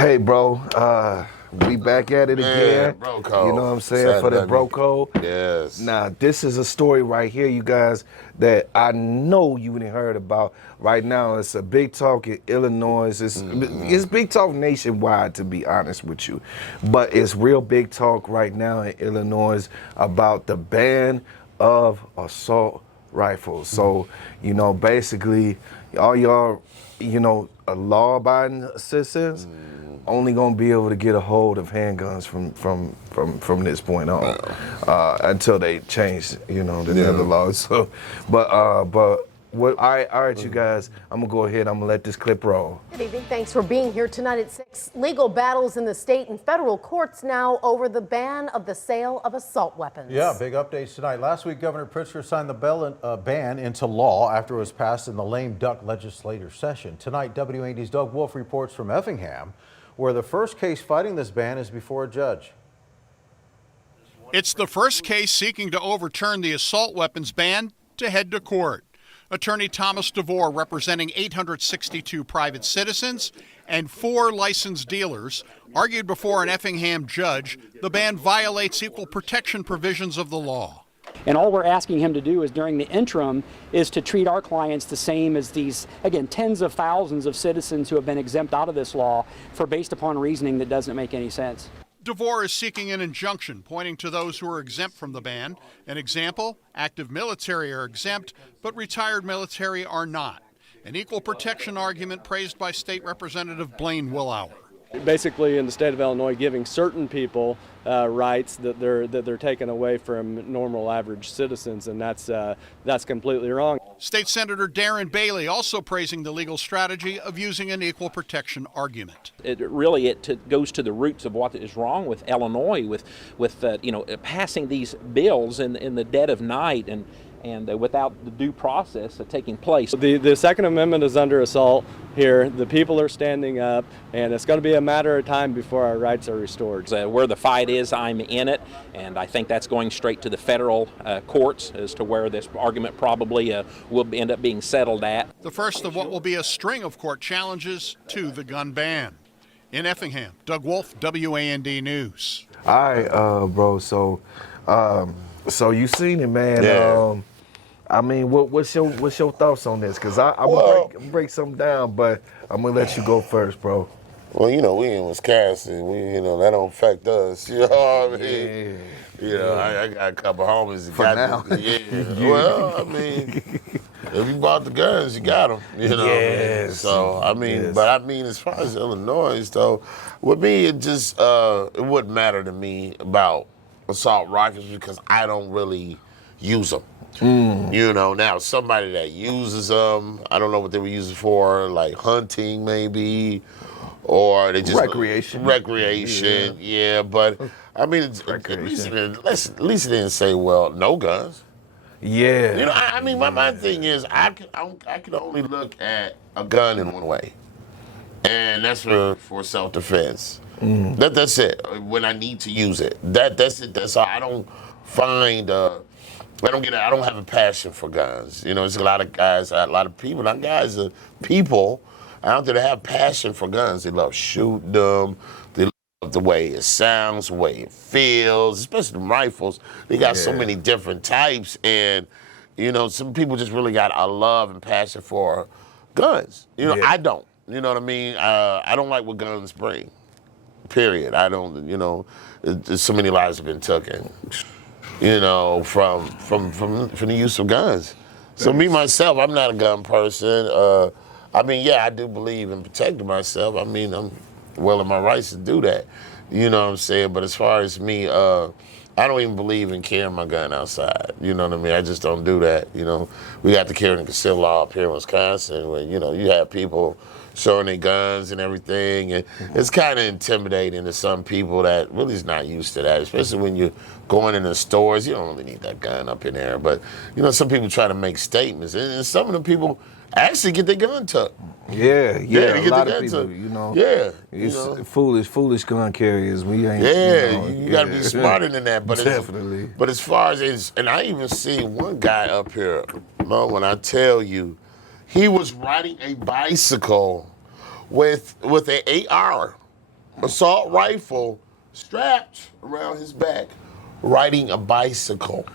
Hey, bro. We back at it again. Bro code. You know what I'm saying? For the bro code. Yes. Now, this is a story right here, you guys, that I know you didn't heard about. Right now, it's a big talk in Illinois. It's big talk nationwide, to be honest with you. But it's real big talk right now in Illinois about the ban of assault rifles. So, you know, basically, all y'all, you know, law-abiding citizens only gonna be able to get a hold of handguns from this point on, until they change, you know, the other laws. So, but what? All right, you guys. I'm gonna go ahead. I'm gonna let this clip roll. Good evening. Thanks for being here tonight at 6. Legal battles in the state and federal courts now over the ban of the sale of assault weapons. Yeah, big updates tonight. Last week, Governor Pritzker signed the ban into law after it was passed in the lame duck legislative session. Tonight, WAND's Doug Wolf reports from Effingham, where the first case fighting this ban is before a judge. It's the first case seeking to overturn the assault weapons ban to head to court. Attorney Thomas DeVore, representing 862 private citizens and 4 licensed dealers, argued before an Effingham judge the ban violates equal protection provisions of the law. And all we're asking him to do is during the interim is to treat our clients the same as these, again, tens of thousands of citizens who have been exempt out of this law for based upon reasoning that doesn't make any sense. DeVore is seeking an injunction pointing to those who are exempt from the ban. An example, active military are exempt, but retired military are not. An equal protection argument praised by State Representative Blaine Willauer. Basically, in the state of Illinois, giving certain people rights that they're taken away from normal average citizens, and that's completely wrong. State Senator Darren Bailey also praising the legal strategy of using an equal protection argument. It goes to the roots of what is wrong with Illinois, with passing these bills in the dead of night and without the due process taking place. The Second Amendment is under assault here. The people are standing up, and it's going to be a matter of time before our rights are restored. Where the fight is, I'm in it, and I think that's going straight to the federal courts as to where this argument probably will end up being settled at. The first of what will be a string of court challenges to the gun ban. In Effingham, Doug Wolf, WAND News. All right, bro. So you seen it, man. Yeah. I mean, what's your thoughts on this? Because I'm gonna break something down, but I'm gonna let you go first, bro. Well, you know, we in Wisconsin. That don't affect us. You know what I mean? I got a couple homies that got now. Yeah. Well, I mean, if you bought the guns, you got them. You know what I mean? So, I mean, but I mean, as far as Illinois, though, with me, it just, it wouldn't matter to me about assault rifles because I don't really use them. You know, now somebody that uses them, I don't know what they were using for, like hunting maybe, or they just recreation. Yeah, but I mean, at least it didn't say, well, no guns. Yeah. You know, I mean, my thing is, I can only look at a gun in one way, and that's for self-defense. That's it. When I need to use it, that's it. That's all. I don't find. I don't have a passion for guns. You know, there's a lot of guys, a lot of people, not guys, people out there that have passion for guns. They love shooting them. They love the way it sounds, the way it feels, especially the rifles. They got so many different types, and you know, some people just really got a love and passion for guns. You know, I don't. You know what I mean? I don't like what guns bring. Period. I don't. You know, there's so many lives have been taken. You know, from the use of guns. So me, myself, I'm not a gun person. I mean, yeah, I do believe in protecting myself. I mean, I'm well in my rights to do that. You know what I'm saying? But as far as me, I don't even believe in carrying my gun outside. You know what I mean? I just don't do that. You know, we got the carry and conceal law up here in Wisconsin where, you know, you have people showing their guns and everything. And it's kind of intimidating to some people that really is not used to that, especially when you're going in the stores. You don't really need that gun up in there. But, you know, some people try to make statements. And some of the people actually get their gun tucked. Yeah, they get a lot their of gun people, tucked. you know. Yeah. It's you know. foolish gun carriers. We ain't. Yeah, you got to be smarter than that. But Definitely. But as far as and I even seen one guy up here, when I tell you, he was riding a bicycle with an AR. assault rifle strapped around his back, riding a bicycle.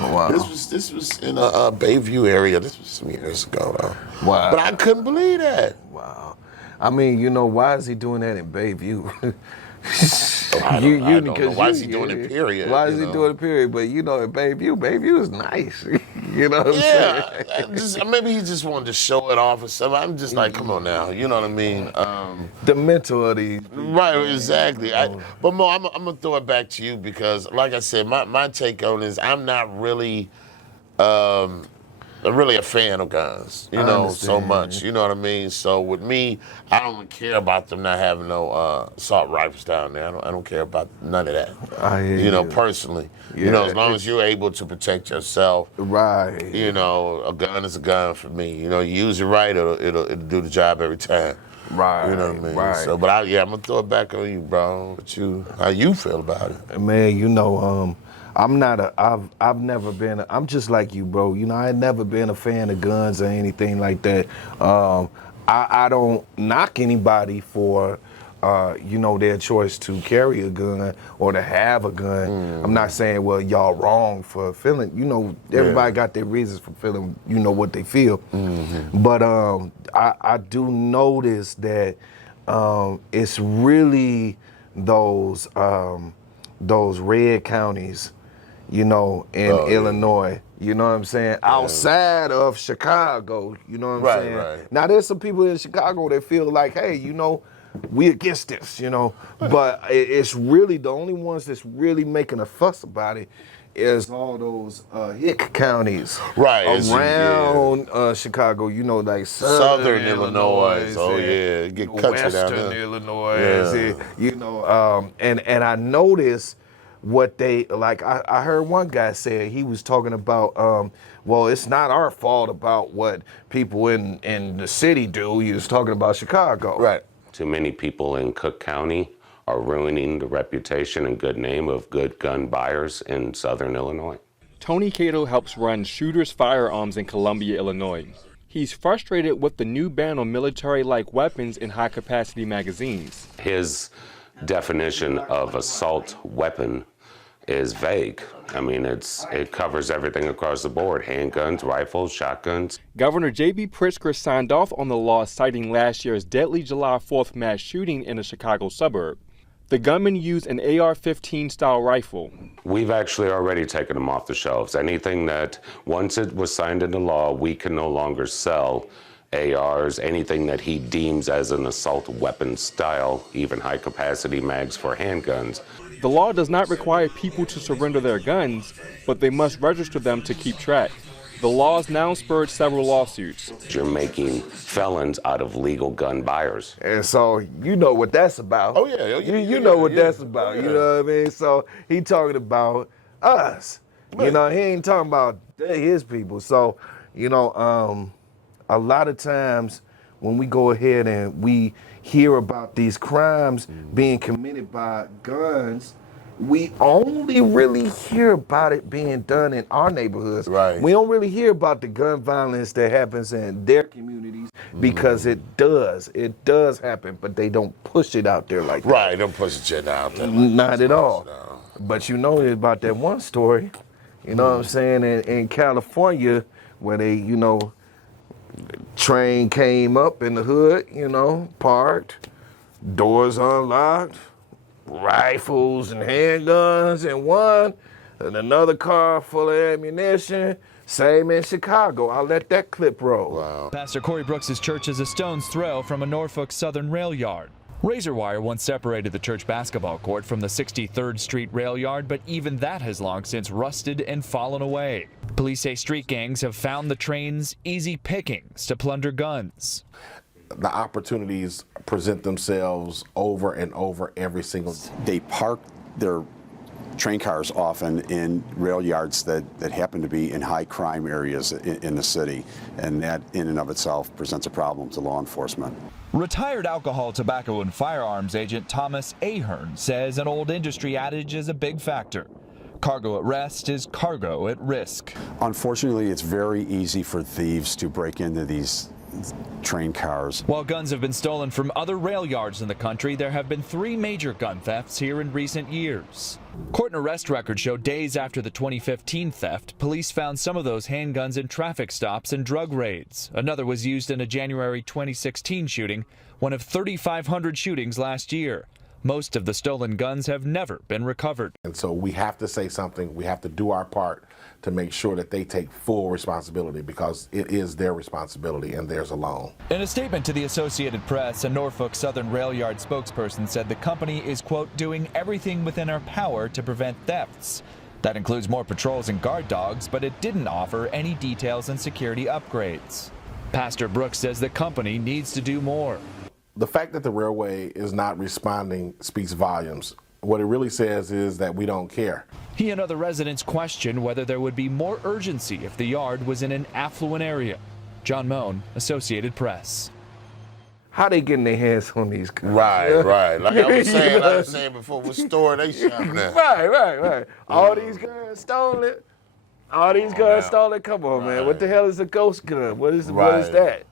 Wow. This was in a Bayview area. This was some years ago, though. Wow. But I couldn't believe that. Wow. I mean, why is he doing that in Bayview? I don't know. Why is he doing it, period? Why is he doing it, period? But, in Bayview is nice. You know what I'm saying? Maybe he just wanted to show it off or something. I'm just like, come on now. You know what I mean? The mental of these. Right, exactly. But Mo, I'm going to throw it back to you because, like I said, my take on this, I'm not really a fan of guns, so much. You know what I mean? So with me, I don't care about them not having no assault rifles down there. I don't care about none of that. I hear you. Personally. Yeah, as long as you're able to protect yourself. Right. A gun is a gun for me. You use it right, it'll do the job every time. Right. You know what I mean? Right. So, but I'm gonna throw it back on you, bro. How you feel about it? Man, I've never been, I'm just like you, bro. I had never been a fan of guns or anything like that. I don't knock anybody for, their choice to carry a gun or to have a gun. I'm not saying, well, y'all wrong for feeling, everybody got their reasons for feeling, what they feel. But I do notice that it's really those red counties, in Illinois, you know what I'm saying? Yeah. Outside of Chicago, you know what I'm saying? Right. Now, there's some people in Chicago that feel like, hey, we against this, but it's really the only ones that's really making a fuss about it is all those hick counties around Chicago, like Southern Illinois. Oh yeah, get country down there. Western Illinois, and I noticed what they like. I heard one guy say he was talking about, well, it's not our fault about what people in the city do. He was talking about Chicago. Right. Too many people in Cook County are ruining the reputation and good name of good gun buyers in Southern Illinois. Tony Cato helps run Shooters Firearms in Columbia, Illinois. He's frustrated with the new ban on military-like weapons in high-capacity magazines. His definition of assault weapon is vague. I mean, it covers everything across the board: handguns, rifles, shotguns. Governor J.B. Pritzker signed off on the law, citing last year's deadly July 4th mass shooting in a Chicago suburb. The gunman used an AR-15 style rifle. We've actually already taken them off the shelves. Anything that, once it was signed into law, we can no longer sell ARs, anything that he deems as an assault weapon style, even high-capacity mags for handguns. The law does not require people to surrender their guns, but they must register them to keep track. The law has now spurred several lawsuits. You're making felons out of legal gun buyers. And so you know what that's about. Oh, yeah. You know what that's about. Yeah. You know what I mean? So he talking about us. Right. He ain't talking about his people. So, a lot of times when we go ahead and we hear about these crimes being committed by guns, we only really hear about it being done in our neighborhoods. Right. We don't really hear about the gun violence that happens in their communities because it does happen, but they don't push it out there like that. Right, don't push it out there. Not at all. But about that one story, what I'm saying, in California, where they, train came up in the hood, parked, doors unlocked, rifles and handguns in one, and another car full of ammunition. Same in Chicago. I'll let that clip roll. Wow. Pastor Corey Brooks' church is a stone's throw from a Norfolk Southern rail yard. Razor wire once separated the church basketball court from the 63rd Street rail yard, but even that has long since rusted and fallen away. Police say street gangs have found the trains easy pickings to plunder guns. The opportunities present themselves over and over every single day. They park their train cars often in rail yards that happen to be in high crime areas in the city, and that in and of itself presents a problem to law enforcement. Retired alcohol, tobacco, and firearms agent Thomas Ahern says an old industry adage is a big factor. Cargo at rest is cargo at risk. Unfortunately, it's very easy for thieves to break into these train cars. While guns have been stolen from other rail yards in the country, there have been 3 major gun thefts here in recent years. Court and arrest records show days after the 2015 theft, police found some of those handguns in traffic stops and drug raids. Another was used in a January 2016 shooting, one of 3,500 shootings last year. Most of the stolen guns have never been recovered. And so we have to say something. We have to do our part to make sure that they take full responsibility, because it is their responsibility and theirs alone. In a statement to the Associated Press, a Norfolk Southern Rail Yard spokesperson said the company is, quote, doing everything within our power to prevent thefts. That includes more patrols and guard dogs, but it didn't offer any details on security upgrades. Pastor Brooks says the company needs to do more. The fact that the railway is not responding speaks volumes. What it really says is that we don't care. He and other residents question whether there would be more urgency if the yard was in an affluent area. John Moan, Associated Press. How they getting their hands on these guns? Right. Like I was saying before, what store they shopping at? Right. All these guns stolen. All these guns stolen. Come on, man. What the hell is a ghost gun? What is that?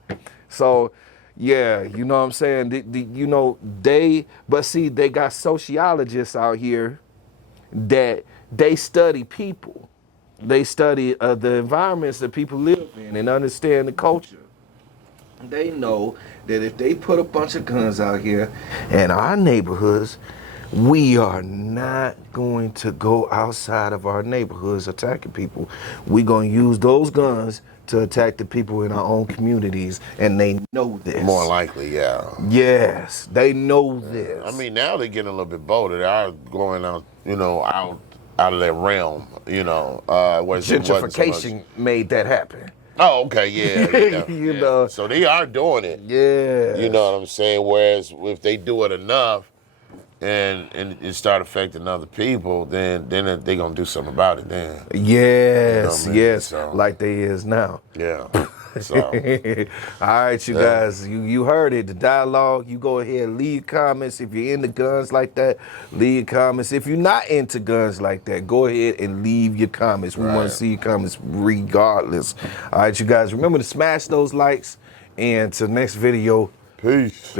So, yeah, you know what I'm saying? They got sociologists out here that they study people. They study the environments that people live in and understand the culture. They know that if they put a bunch of guns out here in our neighborhoods, we are not going to go outside of our neighborhoods attacking people. We're going to use those guns to attack the people in our own communities, and they know this. More likely, yeah. Yes, they know this. I mean, now they're getting a little bit bolder. They are going out, out of their realm, where gentrification made that happen. Oh, okay, yeah. So they are doing it. Yeah. You know what I'm saying? Whereas if they do it enough and it start affecting other people, then they're going to do something about it then. Yes, yes, so, like they is now. Yeah. So. All right, you guys, you heard it, the dialogue. You go ahead, leave comments. If you're into guns like that, leave comments. If you're not into guns like that, go ahead and leave your comments. We want to see your comments regardless. All right, you guys, remember to smash those likes, and till next video, peace.